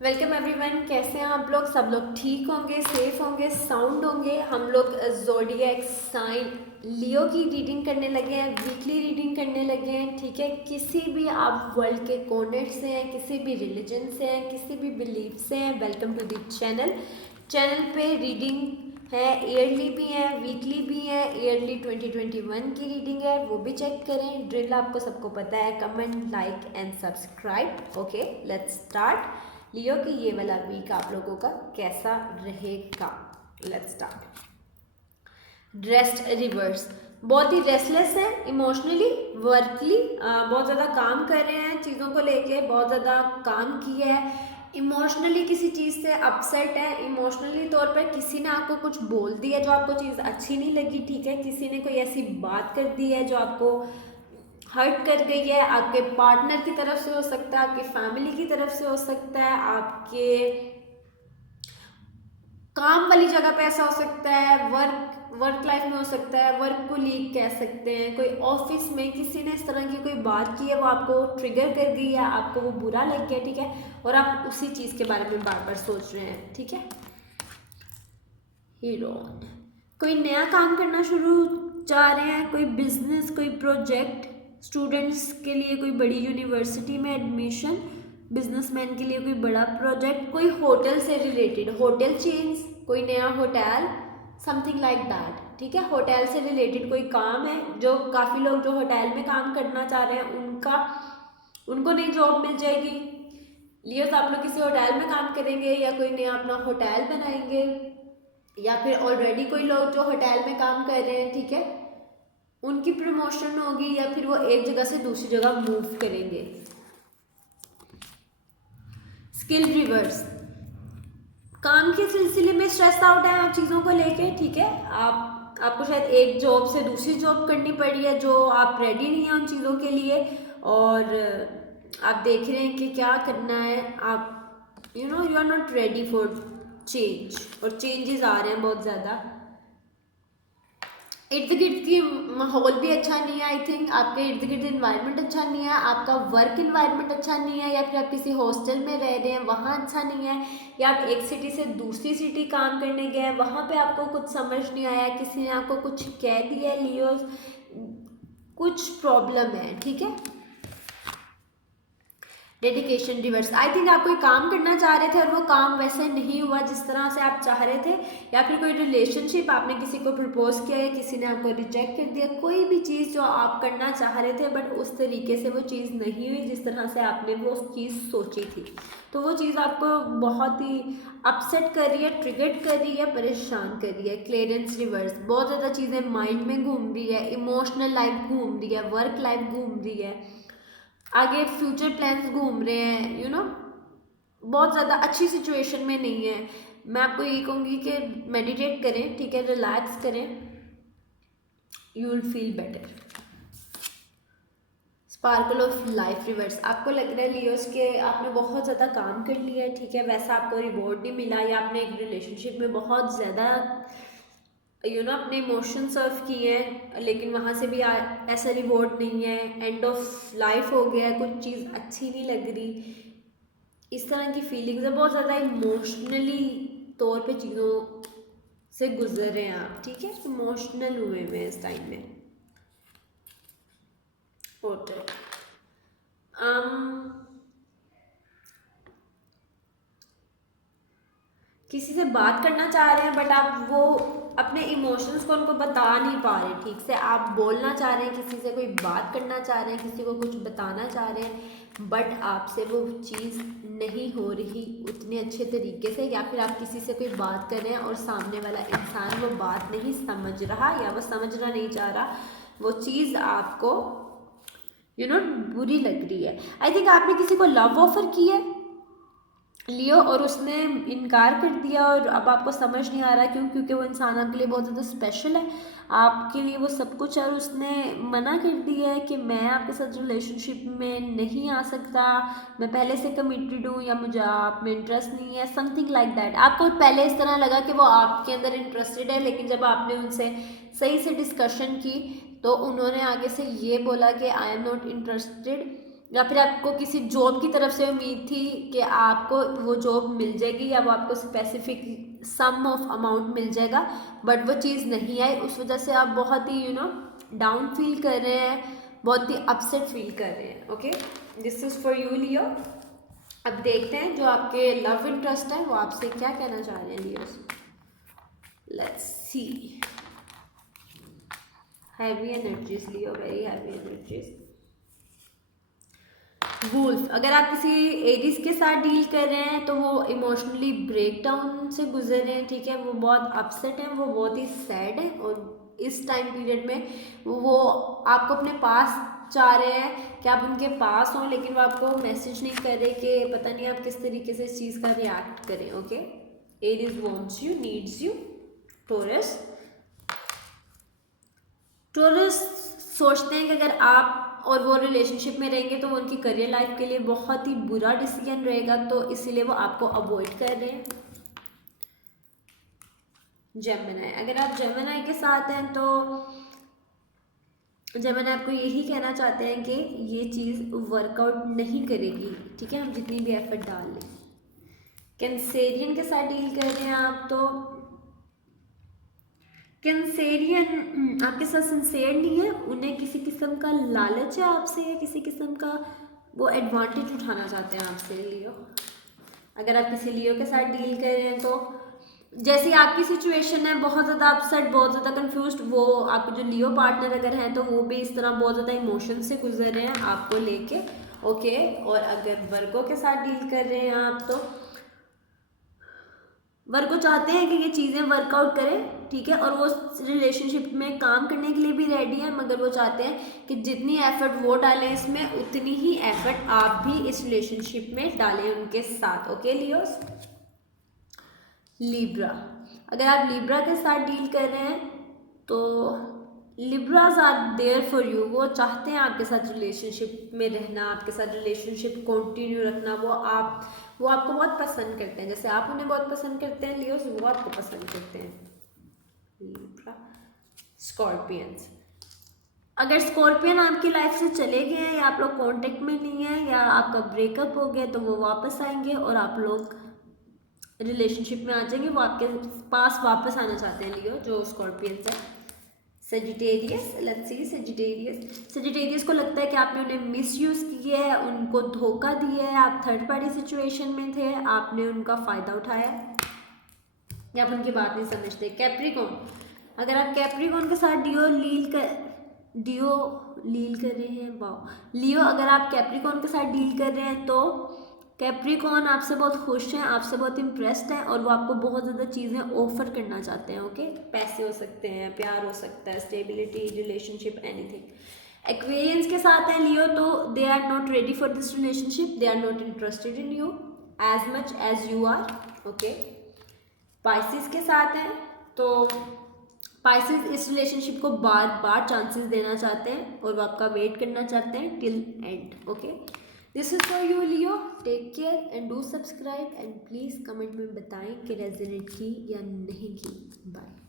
Welcome everyone. कैसे हैं आप लोग? सब लोग ठीक होंगे, सेफ होंगे, साउंड होंगे। हम लोग ज़ोडिएक साइन लियो की रीडिंग करने लगे हैं, वीकली रीडिंग करने लगे हैं। ठीक है, किसी भी आप वर्ल्ड के कोने से हैं, किसी भी रिलीजन से हैं, किसी भी बिलीफ से हैं, वेलकम टू द चैनल पे रीडिंग है, ईयरली भी है, वीकली भी है। ईयरली 2021 की रीडिंग है, वो भी चेक करें। ड्रिल आपको सबको पता है, comment, like and subscribe. Okay, let's start. Leo कि ये वाला वीक आप लोगों का कैसा रहेगा। Let's start. ड्रेस्ड रिवर्स बहुत ही रेस्टलेस है, इमोशनली, वर्कली, बहुत ज़्यादा काम कर रहे हैं, चीज़ों को लेके बहुत ज़्यादा काम किया है। इमोशनली किसी चीज़ से अपसेट है, इमोशनली तौर पर किसी ने आपको कुछ बोल दिया जो आपको चीज़ अच्छी नहीं लगी। ठीक है, किसी ने कोई ऐसी बात कर दी है जो आपको हर्ट कर गई है। आपके पार्टनर की तरफ से हो सकता है, आपकी फैमिली की तरफ से हो सकता है, आपके काम वाली जगह पे ऐसा हो सकता है, वर्क लाइफ में हो सकता है, वर्क कोलीग कह सकते हैं, कोई ऑफिस में किसी ने इस तरह की कोई बात की है, वो आपको ट्रिगर कर गई है, आपको वो बुरा लग गया। ठीक है, और आप उसी चीज़ के बारे में बार बार सोच रहे हैं। ठीक है, हीरो कोई नया काम करना शुरू चाह रहे हैं, कोई बिजनेस, कोई प्रोजेक्ट, स्टूडेंट्स के लिए कोई बड़ी यूनिवर्सिटी में एडमिशन, बिजनेसमैन के लिए कोई बड़ा प्रोजेक्ट, कोई होटल से रिलेटेड, होटल चेन्स, कोई नया होटल, समथिंग लाइक दैट। ठीक है, होटल से रिलेटेड कोई काम है, जो काफ़ी लोग जो होटल में काम करना चाह रहे हैं उनको नई जॉब मिल जाएगी। लियो तो आप लोग किसी होटल में काम करेंगे या कोई नया अपना होटल बनाएंगे, या फिर ऑलरेडी कोई लोग जो होटल में काम कर रहे हैं, ठीक है, उनकी प्रमोशन होगी, या फिर वो एक जगह से दूसरी जगह मूव करेंगे। स्किल रिवर्स काम के सिलसिले में स्ट्रेस आउट है आप चीज़ों को लेके। ठीक है, आपको शायद एक जॉब से दूसरी जॉब करनी पड़ी है, जो आप रेडी नहीं हैं उन चीज़ों के लिए, और आप देख रहे हैं कि क्या करना है। आप you are not ready for change, और चेंजेस आ रहे हैं बहुत ज़्यादा। इर्द गिर्द की माहौल भी अच्छा नहीं है। आई थिंक आपके इर्द गिर्द इन्वायरमेंट अच्छा नहीं है, आपका वर्क इन्वायरमेंट अच्छा नहीं है, या फिर आप किसी हॉस्टल में रह रहे हैं वहाँ अच्छा नहीं है, या आप एक सिटी से दूसरी सिटी काम करने गए हैं, वहाँ पे आपको कुछ समझ नहीं आया, किसी ने आपको कुछ कह दिया, लियो कुछ प्रॉब्लम है। ठीक है, डेडिकेशन रिवर्स आई थिंक आप कोई काम करना चाह रहे थे और वो काम वैसे नहीं हुआ जिस तरह से आप चाह रहे थे, या फिर कोई रिलेशनशिप आपने किसी को प्रपोज किया है, किसी ने आपको रिजेक्ट कर दिया, कोई भी चीज़ जो आप करना चाह रहे थे बट उस तरीके से वो चीज़ नहीं हुई जिस तरह से आपने वो चीज़ सोची थी, तो वो चीज़ आपको बहुत ही अपसेट कर रही है, ट्रिगर्ड कर रही है, परेशान कर रही है। क्लियरेंस रिवर्स बहुत ज़्यादा चीज़ें माइंड में घूम रही है, इमोशनल लाइफ घूम रही है, वर्क लाइफ घूम रही है, आगे फ्यूचर प्लान्स घूम रहे हैं, बहुत ज़्यादा अच्छी सिचुएशन में नहीं है। मैं आपको ये कहूँगी कि मेडिटेट करें, ठीक है, रिलैक्स करें, you will feel better. Sparkle of life reverse आपको लग रहा है लियोस के आपने बहुत ज़्यादा काम कर लिया है। ठीक है, वैसा आपको रिवॉर्ड नहीं मिला, या आपने एक रिलेशनशिप में बहुत ज़्यादा अपने इमोशन सर्व किए हैं, लेकिन वहाँ से भी ऐसा रिवॉर्ड नहीं है, एंड ऑफ लाइफ हो गया, कुछ चीज़ अच्छी नहीं लग रही, इस तरह की फीलिंग्स है, बहुत ज़्यादा इमोशनली तौर पे चीज़ों से गुजर रहे हैं आप। ठीक है, इमोशनल हुए हुए हैं इस टाइम में। होटल किसी से बात करना चाह रहे हैं बट आप वो अपने इमोशंस को उनको बता नहीं पा रहे ठीक से। आप बोलना चाह रहे हैं, किसी से कोई बात करना चाह रहे हैं, किसी को कुछ बताना चाह रहे हैं, बट आपसे वो चीज़ नहीं हो रही उतने अच्छे तरीके से, या फिर आप किसी से कोई बात कर रहे हैं और सामने वाला इंसान वो बात नहीं समझ रहा, या वो समझना नहीं चाह रहा, वो चीज़ आपको बुरी लग रही है। आई थिंक आपने किसी को लव ऑफर किया है लियो, और उसने इनकार कर दिया, और अब आपको समझ नहीं आ रहा क्यों, क्योंकि वो इंसान आपके लिए बहुत ज़्यादा स्पेशल है, आपके लिए वो सब कुछ है, और उसने मना कर दिया है कि मैं आपके साथ रिलेशनशिप में नहीं आ सकता, मैं पहले से कमिटेड हूँ, या मुझे आप में इंटरेस्ट नहीं है, समथिंग लाइक दैट। आपको पहले इस तरह लगा कि वो आपके अंदर इंटरेस्टेड है, लेकिन जब आपने उनसे सही से डिस्कशन की तो उन्होंने आगे से ये बोला कि आई एम नॉट इंटरेस्टेड, या फिर आपको किसी जॉब की तरफ से उम्मीद थी कि आपको वो जॉब मिल जाएगी या वो आपको स्पेसिफिक सम ऑफ अमाउंट मिल जाएगा, बट वो चीज़ नहीं आई, उस वजह से आप बहुत ही डाउन फील कर रहे हैं, बहुत ही अपसेट फील कर रहे हैं। Okay, this is for you Leo. अब देखते हैं जो आपके लव इंटरेस्ट है वो आपसे क्या कहना चाह रहे हैं Leos. Let's see. Heavy energies Leo, very heavy energies. Wolf, अगर आप किसी एरिस के साथ डील कर रहे हैं तो वो इमोशनली ब्रेकडाउन से गुजर रहे हैं, ठीक है, वो बहुत अपसेट हैं, वो बहुत ही सैड है, और इस टाइम पीरियड में वो आपको अपने पास चाह रहे हैं कि आप उनके पास हों, लेकिन वो आपको मैसेज नहीं कर रहे कि पता नहीं आप किस तरीके से इस चीज़ का रिएक्ट करें। Okay, Aries wants you, needs you. Taurus, Taurus सोचते हैं कि अगर आप और वो रिलेशनशिप में रहेंगे तो वो उनकी करियर लाइफ के लिए बहुत ही बुरा डिसीजन रहेगा, तो इसीलिए वो आपको अवॉइड कर रहे हैं। जेमिनी, अगर आप जेमिनी के साथ हैं तो जेमिनी आपको यही कहना चाहते हैं कि ये चीज़ वर्कआउट नहीं करेगी, ठीक है, हम जितनी भी एफर्ट डाल लें। कैंसेरियन के साथ डील कर रहे हैं आप तो कैंसेरियन आपके साथ सिंसेयर नहीं है, उन्हें किसी किस्म का लालच है आपसे, या किसी किस्म का वो एडवांटेज उठाना चाहते हैं आपसे लियो। अगर आप किसी लियो के साथ डील कर रहे हैं तो जैसी आपकी सिचुएशन है, बहुत ज़्यादा अपसेट, बहुत ज़्यादा कंफ्यूज्ड, वो आपके जो लियो पार्टनर अगर हैं तो वो भी इस तरह बहुत ज़्यादा इमोशन से गुजर रहे हैं आपको लेके। ओके, और अगर वर्गो के साथ डील कर रहे हैं आप तो वर्गो चाहते हैं कि ये चीज़ें वर्कआउट करें, ठीक है, और वो रिलेशनशिप में काम करने के लिए भी रेडी है, मगर वो चाहते हैं कि जितनी एफर्ट वो डालें इसमें उतनी ही एफर्ट आप भी इस रिलेशनशिप में डालें उनके साथ। Okay Leos. लिब्रा, अगर आप लिब्रा के साथ डील कर रहे हैं तो Libras are there for you, वो चाहते हैं आपके साथ रिलेशनशिप में रहना, आपके साथ रिलेशनशिप कंटिन्यू रखना, वो आपको बहुत पसंद करते हैं, जैसे आप उन्हें बहुत पसंद करते हैं लियोस, वो आपको पसंद करते हैं। लिब्रा। स्कॉर्पियंस, अगर स्कॉर्पियन आपकी लाइफ से चले गए हैं या आप लोग कांटेक्ट में नहीं है या आपका ब्रेकअप हो गया तो वो वापस आएंगे और आप लोग रिलेशनशिप में आ जाएंगे, वो आपके पास वापस आना चाहते हैं लियो जो स्कॉर्पियंस है। Sagittarius, let's see. सेजिटेरियस को लगता है कि आपने उन्हें मिसयूज़ किया है, उनको धोखा दिया है, आप थर्ड पार्टी सिचुएशन में थे, आपने उनका फ़ायदा उठाया या आप उनकी बात नहीं समझते। कैप्रिकॉन, अगर आप कैप्रिकॉन के साथ लियो अगर आप कैप्रिकॉन के साथ डील कर रहे हैं तो कैप्रिकॉन आपसे बहुत खुश हैं, आपसे बहुत इम्प्रेस्ड हैं और वो आपको बहुत ज़्यादा चीज़ें ऑफर करना चाहते हैं। ओके, पैसे हो सकते हैं, प्यार हो सकता है, स्टेबिलिटी, रिलेशनशिप, एनीथिंग। एक्वेरियंस के साथ है लियो तो they are not ready for this relationship, they are not interested in you as much as you are. Okay, Pisces के साथ हैं तो पाइसिस इस रिलेशनशिप को बार बार चांसेस देना चाहते हैं और वो आपका वेट करना चाहते हैं till end. Okay, this is for you Leo, take care and do subscribe and please comment में बताएं कि रेजोनेट की या नहीं की। बाय।